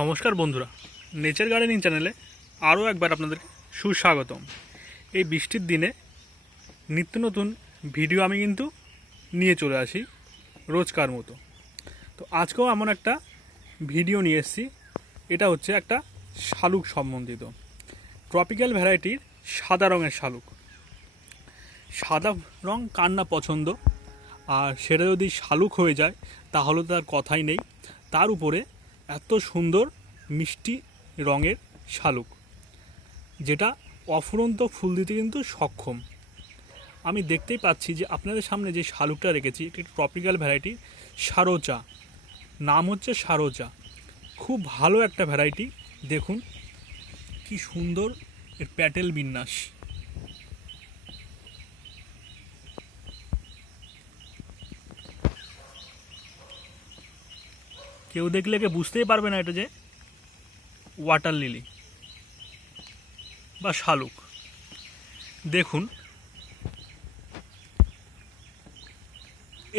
নমস্কার বন্ধুরা, nature gardening চ্যানেলে আরও একবার আপনাদের সুস্বাগতম। এই বৃষ্টির দিনে নিত্য নতুন ভিডিও আমি কিন্তু নিয়ে চলে আসি রোজকার মতো। তো আজকেও এমন একটা ভিডিও নিয়ে এসেছি। এটা হচ্ছে একটা শালুক সম্বন্ধিত, ট্রপিক্যাল ভ্যারাইটির সাদা রঙের শালুক। সাদা রং কার না পছন্দ, আর সেটা যদি শালুক হয়ে যায় তাহলে তার কথাই নেই। তার উপরে এত সুন্দর মিষ্টি রঙের শালুক, যেটা অফুরন্ত ফুল দিতে কিন্তু সক্ষম। আমি দেখতেই পাচ্ছি যে আপনাদের সামনে যে শালুকটা রেখেছি একটি ট্রপিক্যাল ভ্যারাইটি সারোচা, নাম হচ্ছে সারোচা। খুব ভালো একটা ভ্যারাইটি। দেখুন কি সুন্দর এর প্যাটেল বিন্যাস। কেউ দেখলে বুঝতেই পারবে না এটা যে ওয়াটার লিলি বা শালুক। দেখুন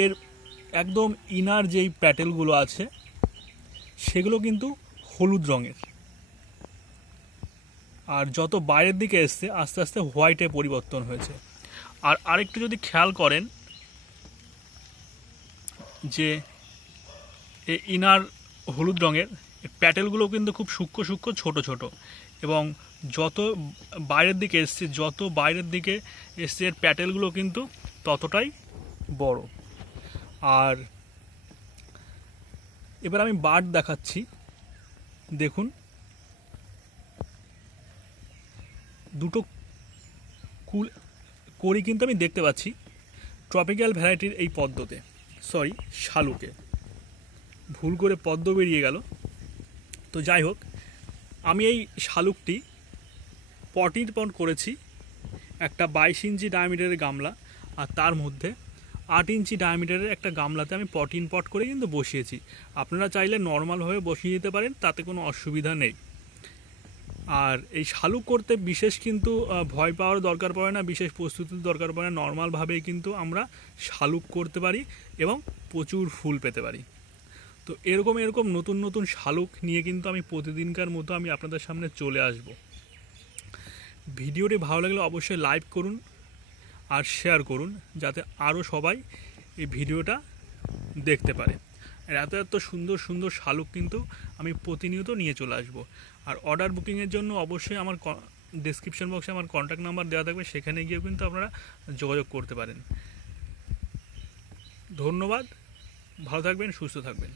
এর একদম ইনার যেই প্যাটেলগুলো আছে সেগুলো কিন্তু হলুদ রঙের, আর যত বাইরের দিকে এসছে আস্তে আস্তে হোয়াইটে পরিবর্তন হয়েছে। আর আরেকটু যদি খেয়াল করেন যে এই ইনার হলুদ রঙের প্যাটেলগুলো কিন্তু খুব সূক্ষ্ম সূক্ষ্ম ছোট ছোট, এবং যত বাইরের দিকে এসছে এর প্যাটেলগুলো কিন্তু ততটাই বড়। আর এবার আমি বার্ড দেখাচ্ছি। দেখুন দুটো কড়ি কিন্তু আমি দেখতে পাচ্ছি ট্রপিক্যাল ভ্যারাইটির এই পদ্মতে, শালুকে। ভুল করে পদ্ম বেরিয়ে গেল। তো যাই হোক, আমি এই শালুকটি পটিং পট করেছি একটা 22 ইঞ্চি ডায়ামিটারের গামলা, আর তার মধ্যে 8 ইঞ্চি ডায়ামিটারের একটা গামলাতে আমি পটিং পট করে কিন্তু বসিয়েছি। আপনারা চাইলে নর্মালভাবে বসিয়ে দিতে পারেন, তাতে কোনো অসুবিধা নেই। আর এই শালুক করতে বিশেষ কিন্তু ভয় পাওয়ার দরকার পড়ে না, বিশেষ প্রস্তুতির দরকার পড়ে না। নর্মালভাবেই কিন্তু আমরা শালুক করতে পারি এবং প্রচুর ফুল পেতে পারি। তো এরকম নতুন নতুন শালুক নিয়ে কিন্তু আমি প্রতিদিনকার মতো আমি আপনাদের সামনে চলে আসব। ভিডিওটি ভালো লাগলে অবশ্যই লাইক করুন আর শেয়ার করুন, যাতে আরও সবাই এই ভিডিওটা দেখতে পারে। আর এত সুন্দর সুন্দর শালুক কিন্তু আমি প্রতিনিয়ত নিয়ে চলে আসব। আর অর্ডার বুকিংয়ের জন্য অবশ্যই আমার ডেসক্রিপশন বক্সে আমার কন্ট্যাক্ট নাম্বার দেওয়া থাকবে, সেখানে গিয়েও কিন্তু আপনারা যোগাযোগ করতে পারেন। ধন্যবাদ, ভালো থাকবেন, সুস্থ থাকবেন।